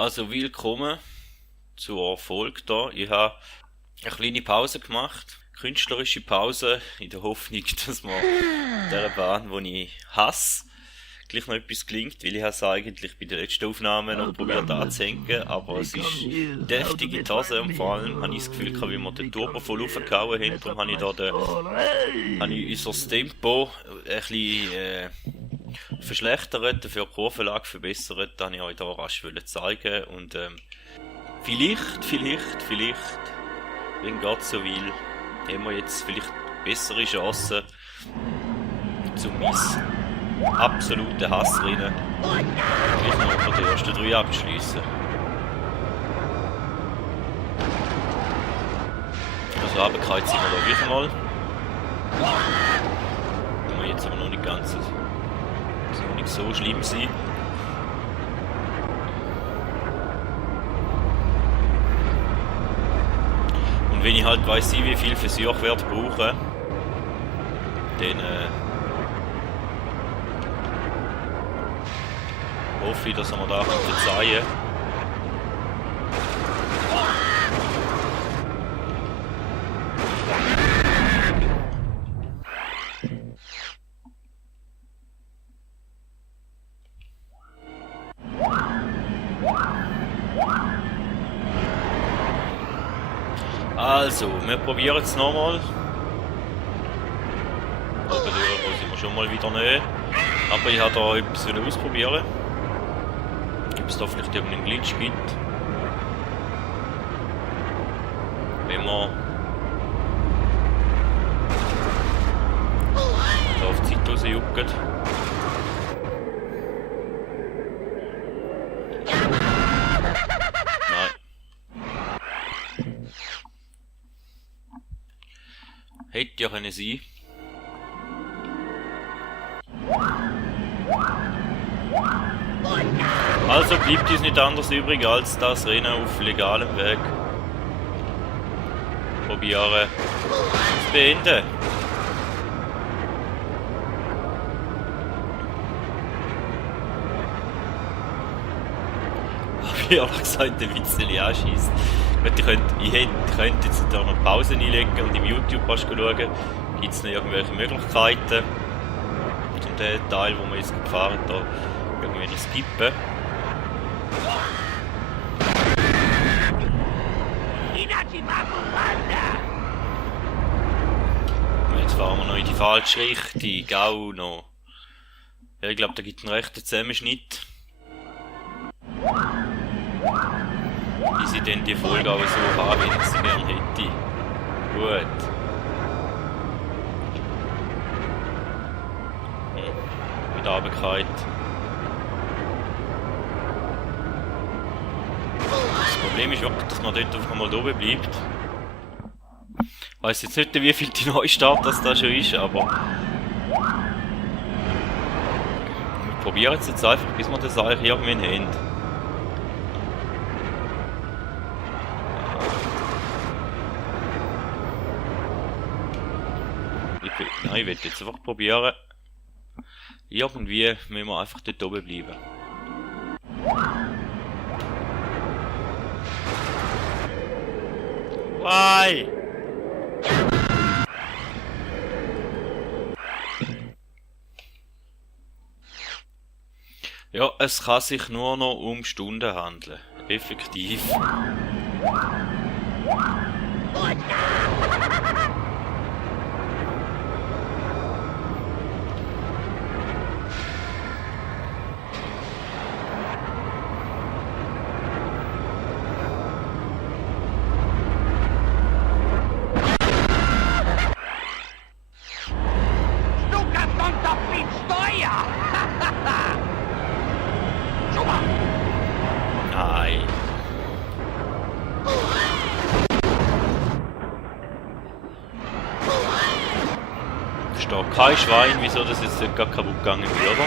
Also willkommen zur Folge hier. Ich habe eine kleine Pause gemacht, künstlerische Pause, in der Hoffnung, dass mir dieser Bahn, die ich hasse, gleich noch etwas gelingt, weil ich es eigentlich bei der letzten Aufnahme noch probiert anzuhängen, aber es ist deftig in die Hose und vor allem habe ich das Gefühl, wie wir den Turbo voll aufgehauen haben, darum habe ich da habe ich unser Tempo ein bisschen verschlechtert, dafür die Kurvenlage verbessert, das habe ich euch da rasch zeigen und vielleicht, wenn Gott so will, haben wir jetzt vielleicht bessere Chancen, zum mein absoluten Hassrennen gleich noch unter die ersten 3 abschließen. Also runtergefallen sind wir da gleich einmal. Wenn wir jetzt aber noch nicht ganz soll nicht so schlimm sein. Und wenn ich halt weiss, wie viel Versuchwert brauche, dann hoffe ich, dass wir da verzeihen können. Also, wir probieren es nochmal. Oder sind wir schon mal wieder nicht. Aber ich habe da etwas ausprobieren. Ob es da vielleicht irgendeinen Glitch gibt. Wenn man da auf die Zeit rausjuckt. Hätte ja können sein. Also bleibt uns nicht anders übrig, als das Rennen auf legalem Weg probieren zu beenden. Aber ehrlich gesagt, der Witz will ich anschiessen. Ich könnte jetzt da noch Pause einlegen und im YouTube schauen. Gibt es noch irgendwelche Möglichkeiten, um den Teil, wo wir jetzt gefahren haben, da irgendwie noch skippen? Und jetzt fahren wir noch in die falsche Richtung, auch noch. Ja, ich glaube, da gibt es einen rechten Zusammenschnitt. Wie sie denn die Folge auch so haben, wie ich sie gerne hätte. Gut. Wieder runtergefallen. Das Problem ist wirklich, dass man dort einfach mal oben bleibt. Ich weiss jetzt nicht, wie viel die Neustart das da schon ist, aber wir probieren es jetzt einfach, bis wir das eigentlich irgendwann haben. Ich will jetzt einfach probieren. Irgendwie müssen wir einfach dort oben bleiben. Why? Ja, es kann sich nur noch um Stunden handeln. Effektiv. Nein. Ich verstehe kein Schwein, wieso das jetzt nicht gar kaputt gegangen ist, oder?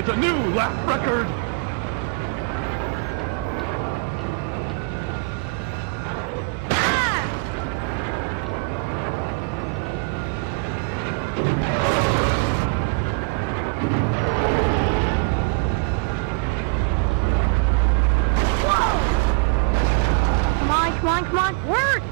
It's a new lap record. Come on, work!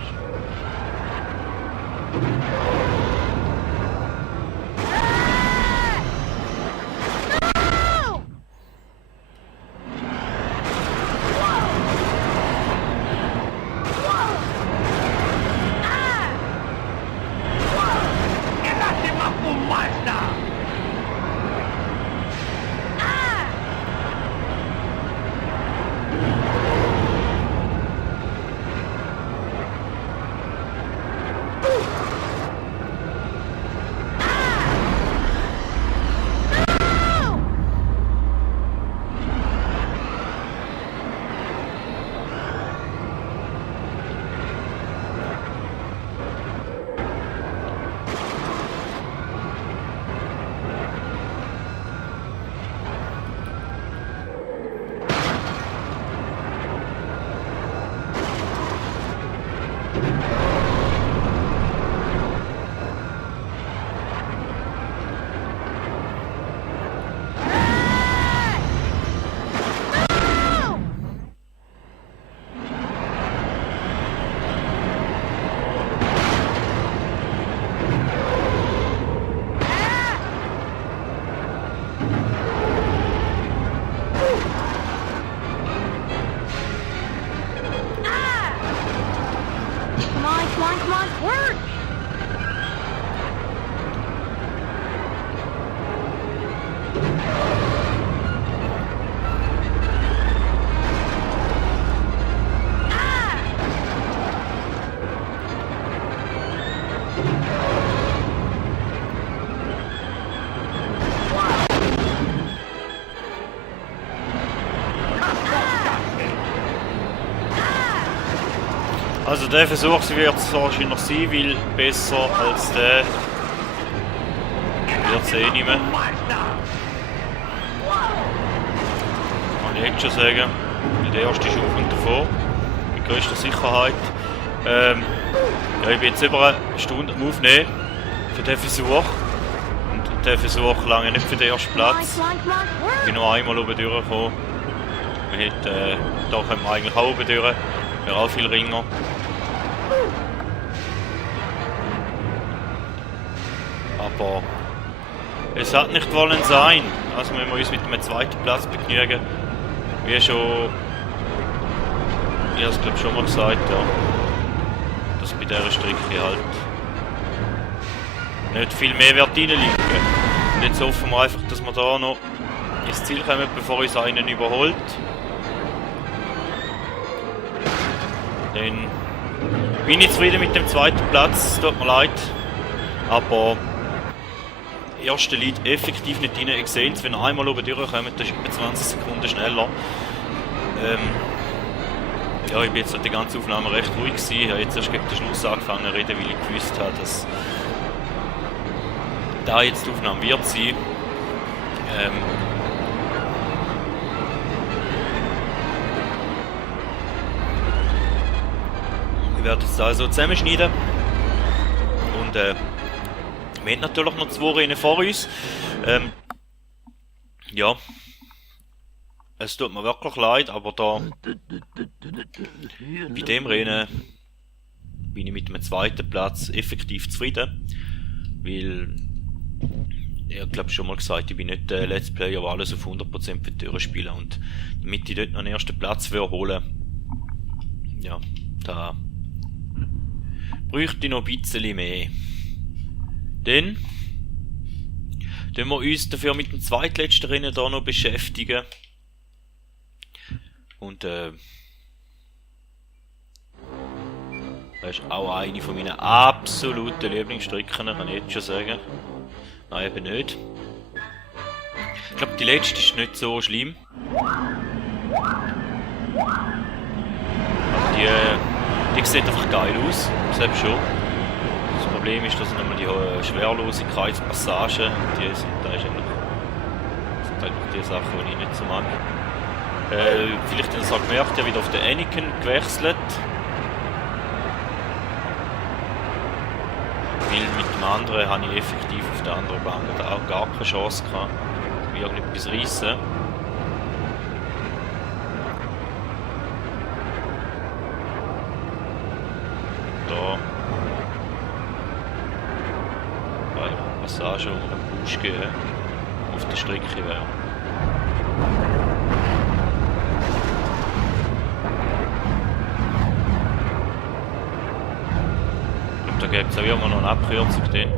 Ah! No! Come on, work! Also der Versuch wird es wahrscheinlich sein, weil besser als der wird es eh nicht mehr. Kann ich jetzt schon sagen. Weil der erste ist auf und davor. Mit größter Sicherheit. Ja, ich bin jetzt über eine Stunde am Aufnehmen für den Versuch. Und der Versuch lange nicht für den ersten Platz. Ich bin nur einmal oben durchgekommen. Da können wir eigentlich auch oben durch. Wäre auch viel Ringer. Aber es hat nicht wollen sein. Also müssen wir uns mit einem zweiten Platz begnügen. Wie schon, ich habe es glaube schon mal gesagt, ja, dass bei dieser Strecke halt nicht viel mehr wird reinliegen. Und jetzt hoffen wir einfach, dass wir da noch ins Ziel kommen, bevor uns einen überholt. Dann bin ich zufrieden mit dem zweiten Platz, tut mir leid. Aber der erste liegt effektiv nicht rein. Ich sehe es, wenn ihr einmal oben durchkommt, das ist etwa 20 Sekunden schneller. Ja, ich bin jetzt die ganze Aufnahme recht ruhig gewesen. Ich habe jetzt erst gegen den Schluss angefangen zu reden, weil ich gewusst habe, dass da jetzt die Aufnahme wird sein. Ich werde es also zusammenschneiden. Und wir haben natürlich noch 2 Rennen vor uns. Ja. Es tut mir wirklich leid, aber da bei dem Rennen bin ich mit dem zweiten Platz effektiv zufrieden. Weil, ich glaube schon mal gesagt, ich bin nicht der Let's Player, der alles auf 100% für die Türen spielen. Und damit ich dort noch einen ersten Platz holen, ja, da bräuchte ich noch ein bisschen mehr. Dann wir uns dafür mit dem zweitletzten Rennen hier noch beschäftigen. Und das ist auch eine von meinen absoluten Lieblingsstrecken, kann ich jetzt schon sagen. Nein, eben nicht. Ich glaube, die letzte ist nicht so schlimm. Aber die sieht einfach geil aus, selbst schon. Das Problem ist, dass nochmal die Schwerlosigkeitspassagen, da ist eigentlich die Sachen, die ich nicht so mag. Vielleicht habt ihr es auch gemerkt, ich habe wieder auf den Anakin gewechselt. Weil mit dem anderen habe ich effektiv auf der anderen Bahn auch gar keine Chance gehabt, wie irgendetwas reissen. Da. Weil Passage unter dem Busch gehen auf der Strecke wäre. Da gibt es auch immer noch eine Abkürzung drin.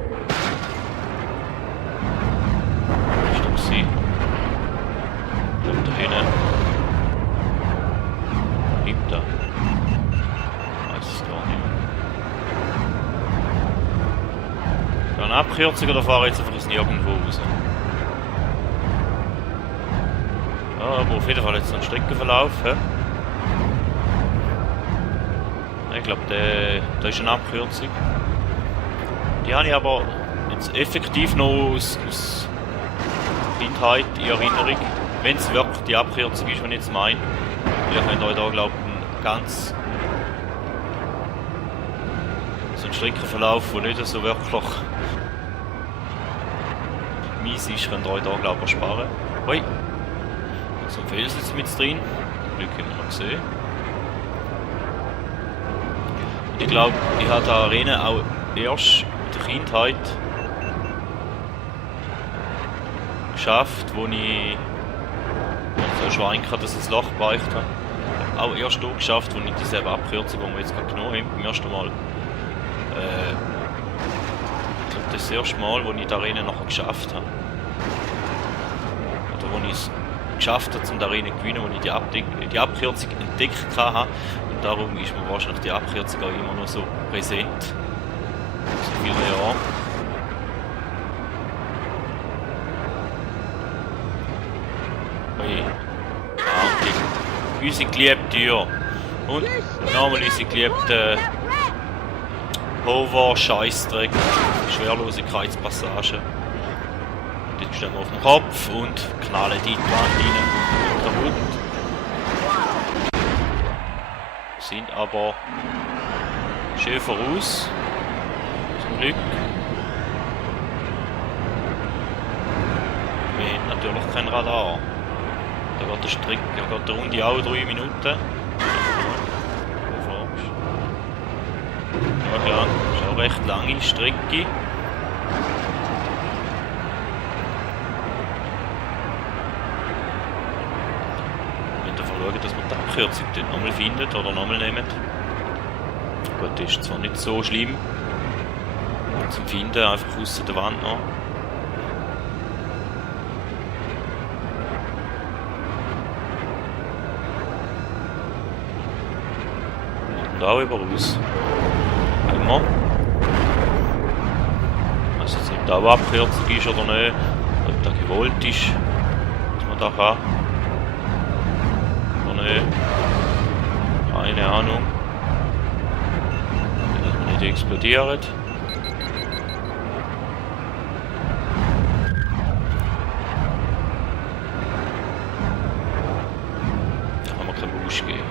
Ist da gewesen? Ich glaube da hinten. Bleibt da. Ich weiß es gar nicht mehr. Da eine Abkürzung oder fahre ich jetzt einfach ins Nirgendwo raus? Ja, aber auf jeden Fall jetzt noch einen Streckenverlauf. He? Ich glaube, da ist eine Abkürzung. Die habe ich aber jetzt effektiv noch aus Kindheit in Erinnerung. Wenn es wirklich die Abkürzung ist, die ich jetzt meine. Ihr könnt euch da, glaube ich, ganz so einen Streckenverlauf, der nicht so wirklich mies ist, könnt ihr euch da, glaube ich, ersparen. Ui, so ein Fels jetzt mit drin. Glück haben wir noch gesehen. Ich glaube, ich habe die Arena auch erst in der Kindheit geschafft, wo ich so Schwein hatte, dass ich das Loch gereicht habe. Auch erst dort geschafft, wo ich diese Abkürzung, die wir jetzt gerade genommen haben, beim ersten Mal. Ich glaube, das ist das erste Mal, wo ich die Arena nachher geschafft habe. Oder wo ich es geschafft habe, um die Arena zu gewinnen, wo ich die Abkürzung entdeckt habe. Darum ist mir wahrscheinlich die Abkürzung auch immer noch so präsent. So viele Jahre. Ui. Ah, unsere geliebte Tür. Und nochmal unsere geliebte Hover-Scheissdreck. Schwerlosigkeitspassage. Dort stehen wir auf dem Kopf und knallen die Wand rein und kaputt. Sind aber schön voraus, zum Glück. Wir haben natürlich kein Radar. Da geht der Runde auch 3 Minuten. Ja klar, ist auch eine recht lange Strecke. Schauen, dass man die Abkürzung dort nochmal findet oder nochmal nehmen. Gut, das ist zwar nicht so schlimm zum Finden, einfach außer der Wand noch. Und auch über raus. Immer. Also jetzt ob da eine Abkürzung ist oder nicht, ob da gewollt ist, dass man da kann. Keine Ahnung. Dass man nicht explodiert. Da haben wir keinen Busch gegeben.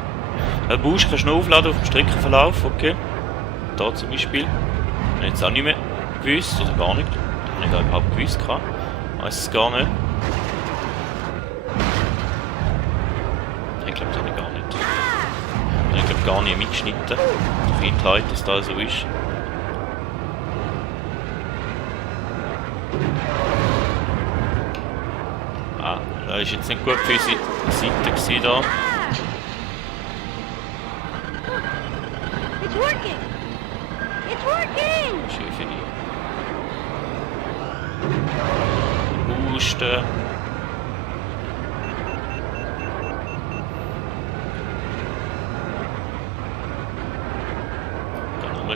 Den Busch kannst du noch aufladen auf dem Streckenverlauf, okay. Da zum Beispiel. Ich habe jetzt auch nicht mehr gewusst, oder gar nicht. Ich habe nicht überhaupt gewusst. Ich weiß es gar nicht. Ich glaube, das habe ich gar nicht. Ich glaube gar nicht mitgeschnitten. Die Kindheit, dass das so ist. Ah, das war jetzt nicht gut für unsere Seite gewesen, da. It's working! It's working! Schön für die Husten.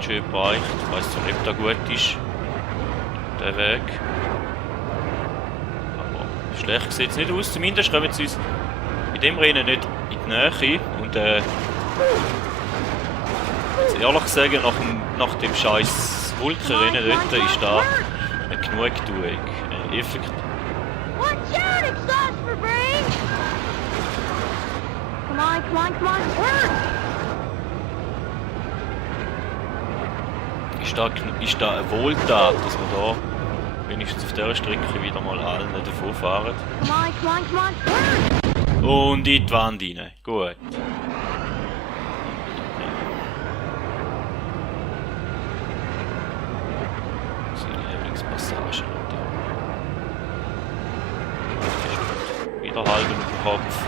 Schön bereicht. Ich weiss zwar nicht, ob der gut ist, der Weg. Aber schlecht sieht es nicht aus. Zumindest kommen sie uns bei dem Rennen nicht in die Nähe. Und ehrlich gesagt, nach dem scheiß Wolkenrennen dort ist da eine Genugtuung. Effektiv. out, exhaust for brains! Come on, come on, come on, work! Ist da eine Wohltat, dass wir da wenigstens auf dieser Strecke wieder mal allen davon fahren? Come on, come on, come on, work! Und in die Wand rein. Gut. Seine Lieblingspassage. Wieder halb im Kopf.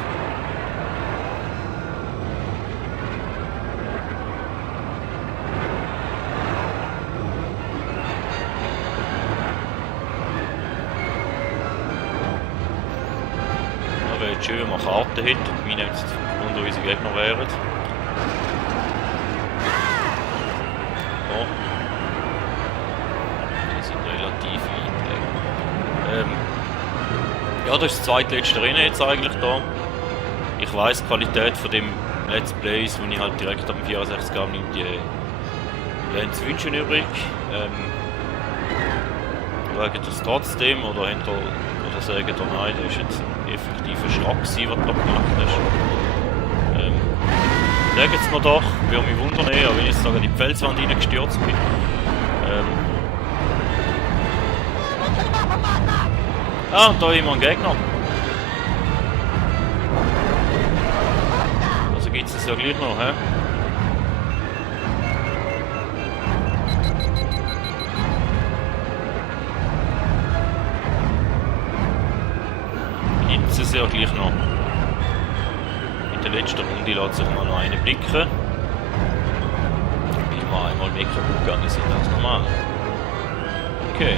Wäre schön, wenn man Karten hätte und meine jetzt unter unsere Gegner wären. Oh. Die sind relativ weit weg. Ja, das ist das zweitletzte Rennen jetzt eigentlich da. Ich weiss, die Qualität von dem Let's Plays, wo ich halt direkt am 64 habe, nimmt die zu wünschen übrig. Schaut das trotzdem oder sagen da nein, das ist jetzt ein effektiver Schlag gewesen, was du da gemacht hast. Sagt es mir doch, würde mich wundern, wenn ich jetzt sogar in die Felswand reingestürzt bin. Ah, und da haben wir einen Gegner. Also gibt es ja gleich noch, hä? Gibt es ja gleich noch. In der letzten Runde lässt sich mal noch einen blicken. Weil wir einmal mehr kaputt gegangen sind als normal. Okay.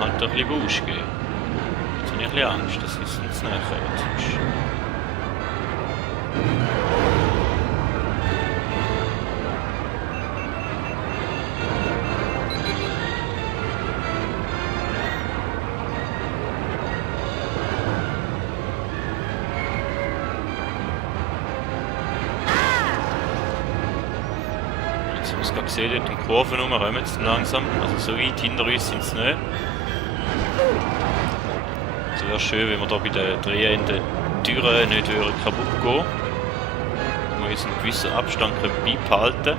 Halt ein bisschen Busch gehen. Jetzt habe ich ein bisschen Angst, dass es uns näher ist. Jetzt haben wir es gerade gesehen, dort um die Kurve rum, kommen jetzt langsam. Also so weit hinter uns sind sie nicht. Es wäre schön, wenn wir da bei den drehenden Türen nicht kaputt gehen. Wir uns einen gewissen Abstand beibehalten können.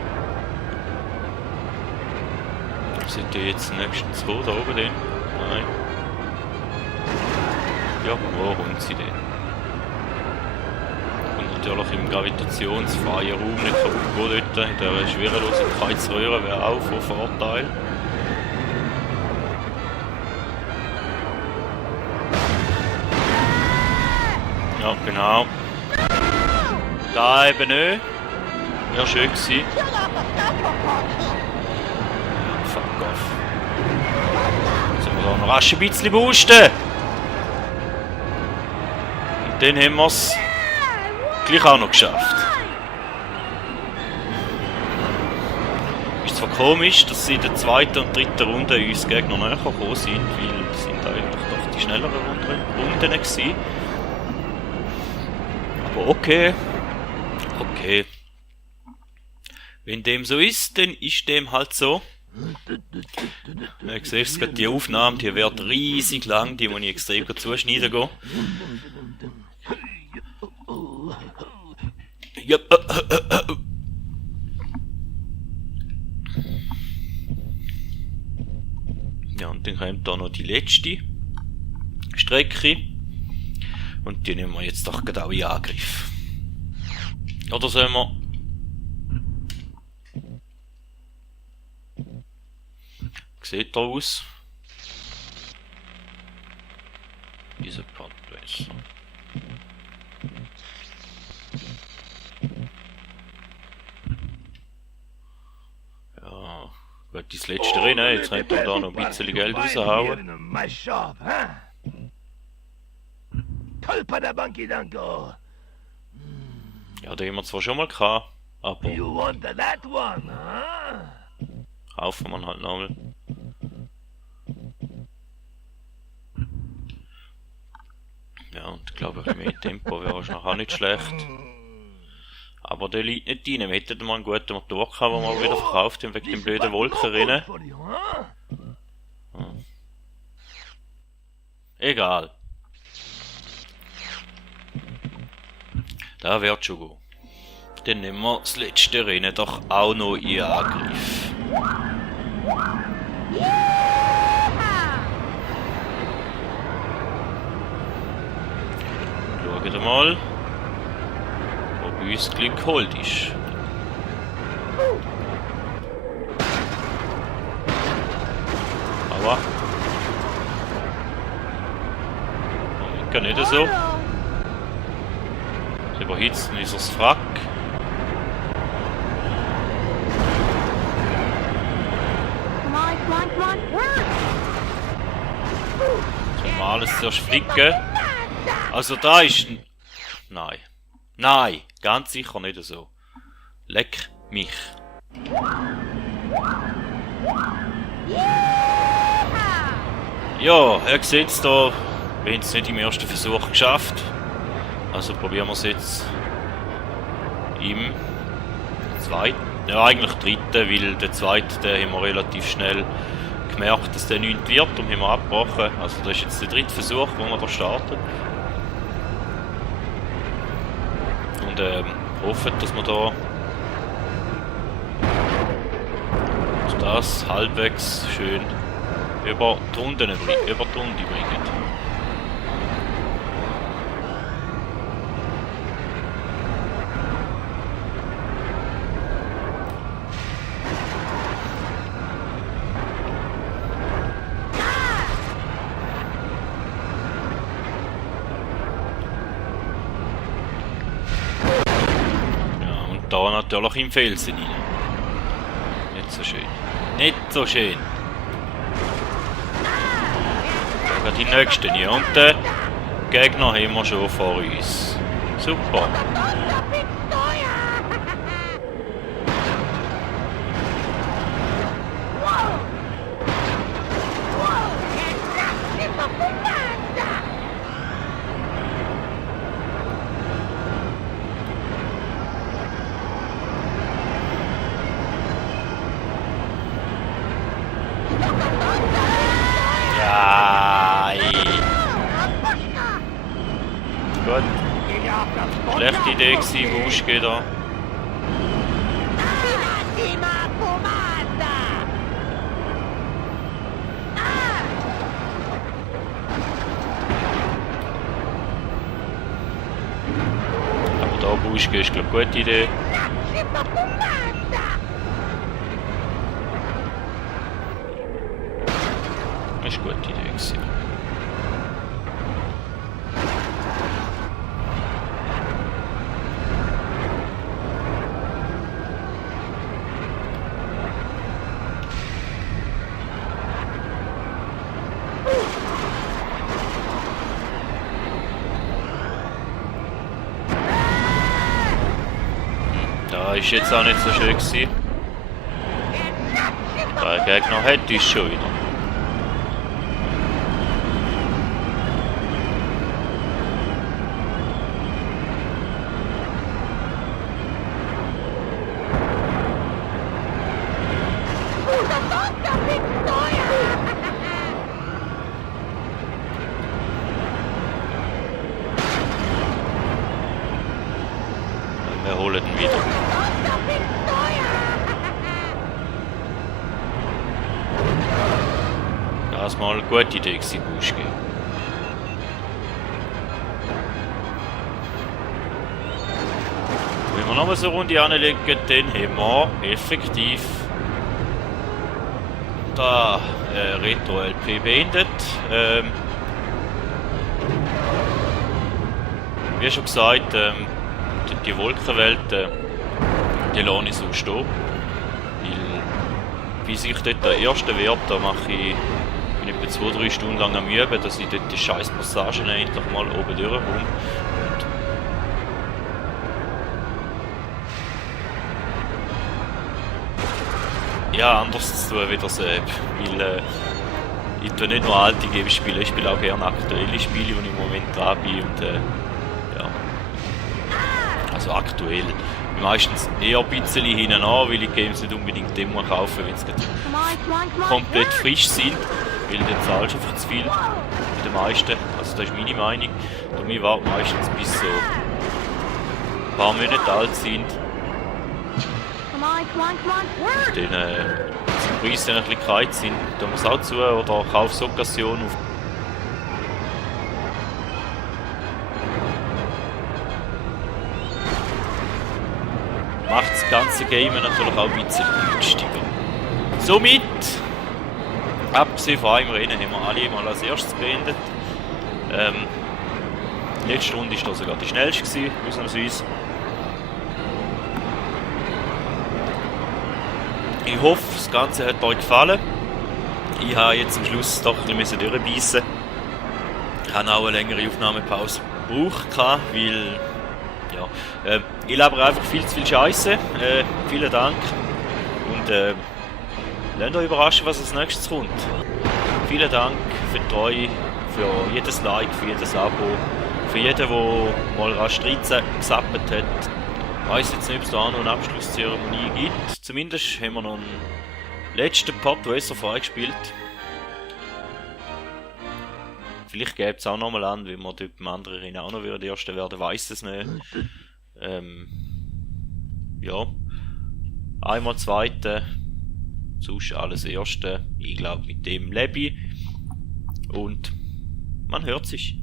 Sind die jetzt nächstens kommen, da oben denn? Nein. Ja, wo kommt sie denn? Und natürlich im gravitationsfreien Raum nicht kaputt gehen dort. In der Schwerelosigkeitsröhre wäre auch von Vorteil. Ja, genau. Da eben nicht. Wäre schön gewesen. Fuck off. Jetzt müssen wir da noch rasch ein bisschen boosten. Und dann haben wir es gleich auch noch geschafft. Ist zwar komisch, dass sie in der zweiten und dritten Runde uns Gegner näher gekommen sind, weil es sind eigentlich doch die schnelleren Runden gewesen. Aber okay. Okay. Wenn dem so ist, dann ist dem halt so. Ich sehe gerade die Aufnahme, die wird riesig lang, die muss ich extrem zuschneiden gehen. Ja, ja, und dann kommt da noch die letzte Strecke. Und die nehmen wir jetzt doch gerade auch in Angriff. Oder sollen wir... Sieht da aus? Dieser Part besser. Ja, gut, das letzte Rennen, jetzt könnt ihr da noch ein bisschen Geld raushauen. Ja, den haben wir zwar schon mal gehabt, aber kaufen wir halt nochmal. Ja, und ich glaube, ein bisschen mehr Tempo wäre wahrscheinlich auch nicht schlecht. Aber der liegt nicht rein. Wir hätten mal einen guten Motor gehabt, den wir wieder verkauft haben, wegen den blöden Wolkenrennen. Hm. Egal. Da wird schon gut. Dann nehmen wir das letzte Rennen doch auch noch in Angriff. Schauen wir mal, wo bei uns Glück geholt ist. Aber gar nicht so. Das überhitzen ist das Frack. Soll mal alles zuerst flicken. Also da ist ein... Nein. Nein, ganz sicher nicht so. Leck mich. Ja, ihr seht es da. Wir haben es nicht im ersten Versuch geschafft. Also probieren wir es jetzt im zweiten. Ja, eigentlich dritten, weil der zweite, den haben wir relativ schnell gemerkt, dass der nichts wird und haben wir abgebrochen. Also das ist jetzt der dritte Versuch, wo wir da starten. Und hoffen, dass wir da das halbwegs schön über die Runde bringen. Da natürlich im Felsen rein. Nicht so schön. Nicht so schön. Da geht die nächste rein. Und den Gegner haben wir schon vor uns. Super. Ja. Gut. Schlechte Idee gewesen, Wuschke da. Aber da Wuschke ist glaube ich eine gute Idee. Das war eine gute Idee gewesen. Da ist jetzt auch nicht so schön gewesen. Der Gegner hätte es schon wieder. Wir holen ihn wieder. Das war mal eine gute Idee gewesen, Wuschke. Wenn wir nochmal so eine Runde anlegen, dann haben wir effektiv da Retro-LP beendet. Wie schon gesagt, die Wolkenwelt, die lasse ich so stehen. Weil, wie sich dort der erste Wert, da mache ich etwa 2-3 Stunden lang am Üben, dass ich dort die scheiß Passagen endlich mal oben durchkomme. Ja, anders zu tun wie das weil ich tue nicht nur alte Games spielen, ich spiele auch gerne aktuelle Spiele, wo ich im Moment dran bin und ja. Also aktuell. Meistens eher ein bisschen hinten an, weil ich Games nicht unbedingt Demo kaufen, wenn sie komplett frisch sind, weil dann zahlst du einfach zu viel bei den meisten. Also das ist meine Meinung. Und mir warten meistens bis so ein paar Monate alt sind. Dann die Preise dann ein bisschen gereizt sind, da muss auch zu oder Kaufsokkasion auf. Macht das ganze Game natürlich auch ein bisschen günstiger. Somit, abgesehen von einem Rennen, haben wir alle mal als erstes beendet. Die letzte Runde war sogar die schnellste, ausnahmsweise. Ich hoffe, das Ganze hat euch gefallen. Ich habe jetzt am Schluss doch ein bisschen durchbeissen. Ich habe auch eine längere Aufnahmepause gebraucht, weil ja, ich labere einfach viel zu viel Scheiße. Vielen Dank. Und lasst euch überraschen, was als nächstes kommt. Vielen Dank für die Treue, für jedes Like, für jedes Abo, für jeden, der mal an Streit gesappt hat. Ich weiss jetzt nicht, ob es da noch eine Abschlusszeremonie gibt. Zumindest haben wir noch einen letzten Pod Racer freigespielt. Vielleicht gäbe es auch noch mal an, wenn wir dort beim anderen Rennen auch noch der Erste werden, weiss es nicht. Ja. Einmal Zweite, sonst alles Erste. Ich glaube, mit dem lebe ich. Und man hört sich.